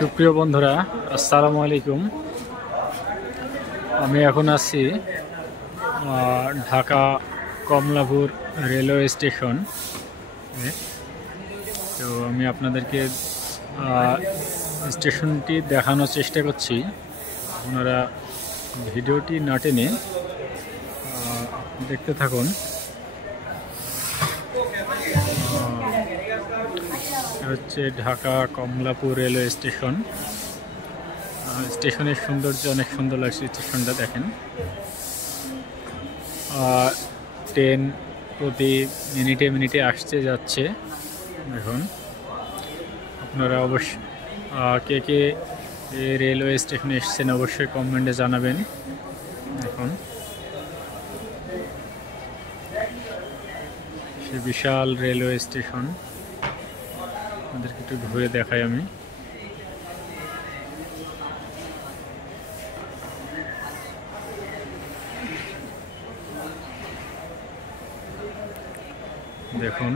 সুপ্রিয় বন্ধুরা, আসসালামু আলাইকুম। আমি এখন আছি ঢাকা কমলাপুর রেলওয়ে স্টেশন। তো আমি আপনাদেরকে স্টেশনটি দেখানোর চেষ্টা করছি। আপনারা ভিডিওটি না টেনে দেখতে থাকুন। হচ্ছে ঢাকা কমলাপুর রেলওয়ে স্টেশন। স্টেশনের সৌন্দর্য অনেক সুন্দর লাগছে। স্টেশনটা দেখেন, ট্রেন প্রতি মিনিটে মিনিটে আসছে যাচ্ছে। এখন আপনারা অবশ্যই কে কে রেলওয়ে স্টেশনে এসেছেন অবশ্যই কমেন্টে জানাবেন। এখন সে বিশাল রেলওয়ে স্টেশন, আপনাদেরকে একটু ঘুরে দেখাই আমি। দেখুন